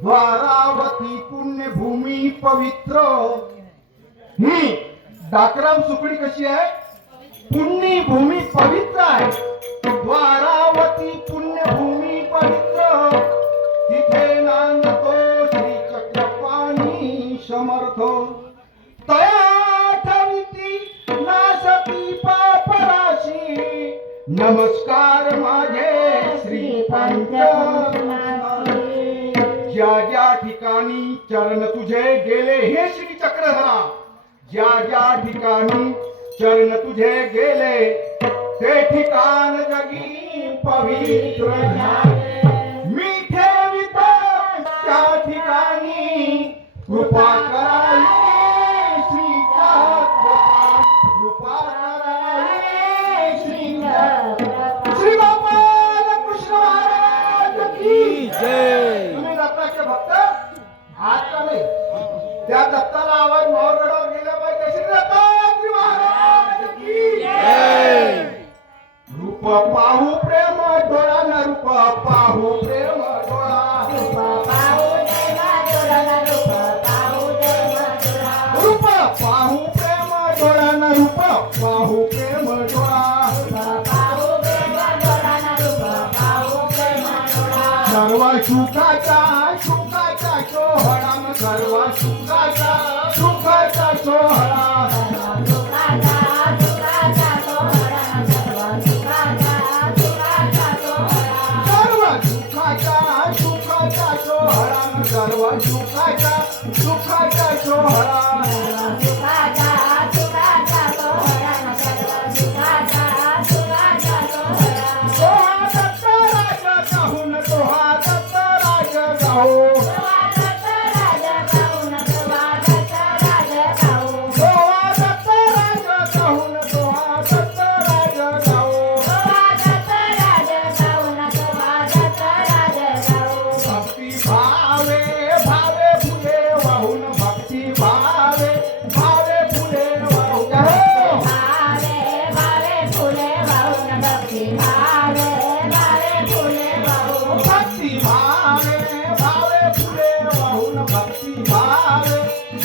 द्वारावती पुण्यभूमी पवित्र। ही डाकराम सुकडी कशी आहे? पुण्यभूमी पवित्र आहे। द्वारावती पुण्यभूमी पवित्र, तिथे नांदतो श्री चक्रपाणी समर्थ। तया ठविती नासती पापराशी, नमस्कार माझे श्री पंचनाथी। ज्या ज्या ठिकाणी चरण तुझे गेले हे श्री चक्रधरा, ज्या ज्या ठिकाणी चरण तुझे गेले ते ठिकाण जगी पवित्र झाले। मी ठेवितो त्या ठिकाणी कृपा करावी श्री चक्रपाणी, कृपा करावी श्री श्री गोपाल कृष्ण महाराज की जय। तुम्ही दत्ताचे भक्त आहात का नाही? त्या दत्ताला आवाज मोहगडावर गेला पाहिजे। श्री दत्तात्रय महाराज की जय। रूप पाहू प्रेम डोळा न, रूप पाहू प्रेम डोळा, रूप पाहू प्रेम डोळा न, रूप पाहू प्रेम डोळा, रूप पाहू प्रेम डोळा न, रूप पाहू प्रेम डोळा, रूप पाहू प्रेम डोळा न, रूप पाहू प्रेम डोळा। सर्व सुखाचा सुखाचा सोहळा, सर्व सुखाचा सुखाचा सोहळा, सर्व सुखाचा सुखाचा सोहळा, सोहा दत्त राजा गाऊन, सोहा दत्त राजा गाऊ, सोहा दत्त राजा गाऊन, सोहा दत्त राजा गाऊ, सोहा दत्त राजा गाऊन, सोहा दत्त राजा गाऊ, सोहा दत्त राजा गाऊन, सोहा दत्त राजा गाऊ। भक्ती भावे भावे फुले वाहून, भक्ती भावे भावे फुले वाहून, भावे भावे फुले वाहून, भक्ती भावे भावे फुले वाहून, भक्ती भावे भावे फुले वाहून, भक्ती भावे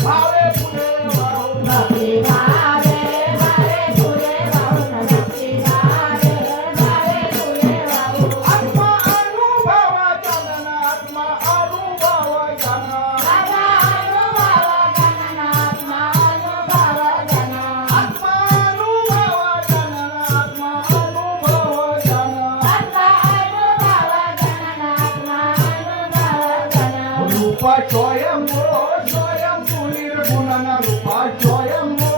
भावे फुले वाहून, भक्ती भावे भावे फुले वाहून, भक्ती भावे भावे फुले वाहून। आत्मा अनुभवा जनन, आत्मा अनुभवा जनन, आत्मा अनुभवा जनन, आत्मा अनुभवा जनन, आत्मा अनुभवा जनन, आत्मा अनुभवा जनन, आत्मा अनुभवा जनन, आत्मा अनुभवा जनन। रूप स्वयंभू स्वयंभू निर्गुणन, रूप स्वयंभू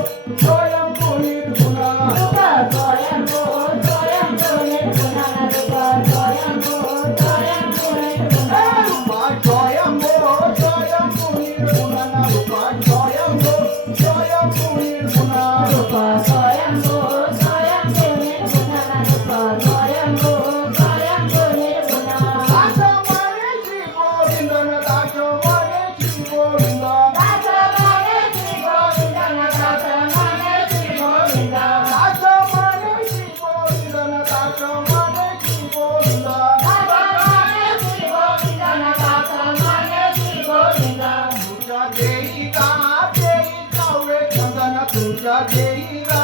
स्वयंभू निर्गुणन, रूप स्वयंभू स्वयंभू निर्गुणन, रूप स्वयंभू स्वयंभू निर्गुणन, रूप स्वयंभू स्वयंभू निर्गुणन, रूप स्वयंभू स्वयंभू निर्गुणन, रूप स्वयंभू स्वयंभू निर्गुणन, रूप स्वयंभू स्वयंभू निर्गुणन। दास म्हणे श्री गोविंद, दास म्हणे श्री गोविंद, दास म्हणे श्री गोविंद, दास म्हणे श्री गोविंद, दास म्हणे श्री गोविंद, दास म्हणे श्री गोविंद, दास म्हणे श्री गोविंद, दास म्हणे श्री गोविंद। तुझ्या देईला देई कावळे चंदन, तुझ्या देईला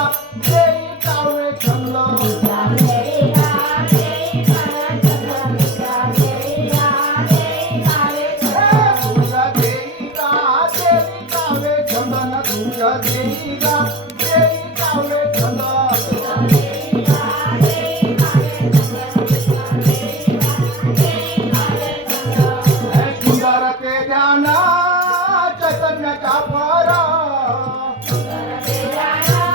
देई कावळे चंदन, तुझ्या देईला देई कावळे चंदन, तुझ्या देईला देई कावळे चंदन, तुझ्या देईला देई कावळे चंदन, तुझ्या देईला देई कावळे चंदन, तुझ्या देईला देई कावळे चंदन, तुझ्या देईला देई कावळे चंदन। सुंदर ते ध्यान चैतन्याच्या परा, सुंदर ते ध्यान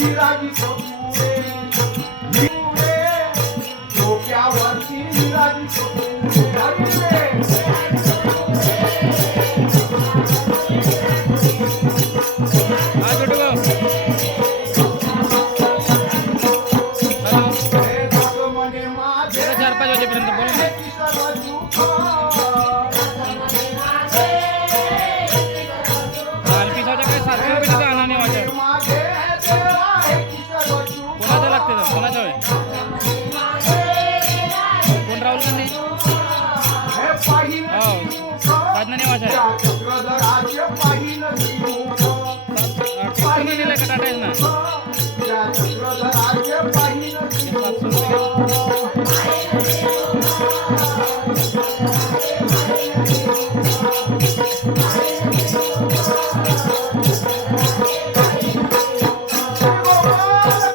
विराजितो तू रे डोक्यावरती विराजितो तू रे म्हणे माझे 4-5 वाजेपर्यंत बोला ना. सर्व सुख आणि पिसाच्या काय सारखं भेटतं अनाने वाटत. माझे देव आहे की सर्व सुख कोणाचं लागते तर कोणाचं होय कोण राहुल गांधी हे पाहिलं हो साधनाने वाचा त्या चक्रधराचे पाहिलं ट्रॅक्टर दिलं का टाटा ना त्या चक्रधराचे पाहिलं 700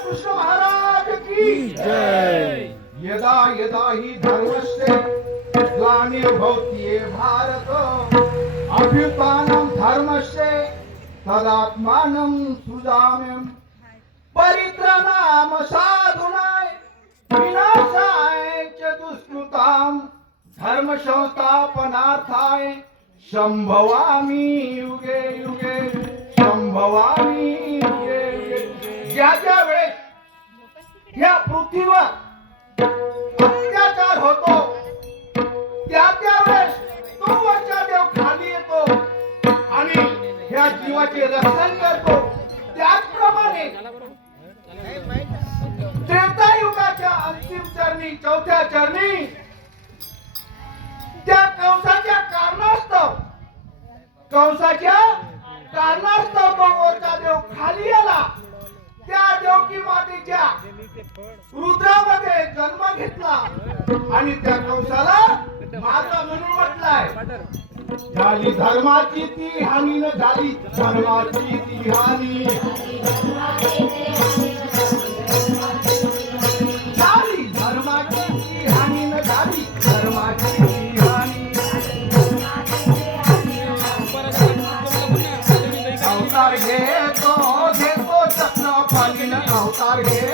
कृष्ण महाराज की जय. यदा यदा हि धर्मस्य ग्लानिर्भवति भारत अभ्युत्थानं धर्मस्य तदात्मानं सृजाम्यहम् परित्राणाय साधूनाय विनाशाय च दुष्कृतां धर्म संस्थापनार्थाय संभवामि युगे युगे संभवामि युगे युगे ज्या वेळेस या पृथ्वीवर अत्याचार होतो त्या वेळेस तो वरचा देव खाली येतो आणि ह्या जीवाचे रक्षण करतो त्याचप्रमाणे त्रेतायुगाच्या अंतिम चरणी चौथ्या चरणी त्या कंसाच्या कारणास्तव तो वरचा देव खाली आला त्या देवकी मातेच्या रुद्रामध्ये जन्म घेतला आणि त्या कंसाला माता म्हणून म्हटलाय झाली धर्माची ती हानी न झाली धर्माची ती हानी झाली धर्माची ती हानी न झाली धर्माची ती हानी अवतार घेतो घेतो चक्र पालीन अवतार घेतो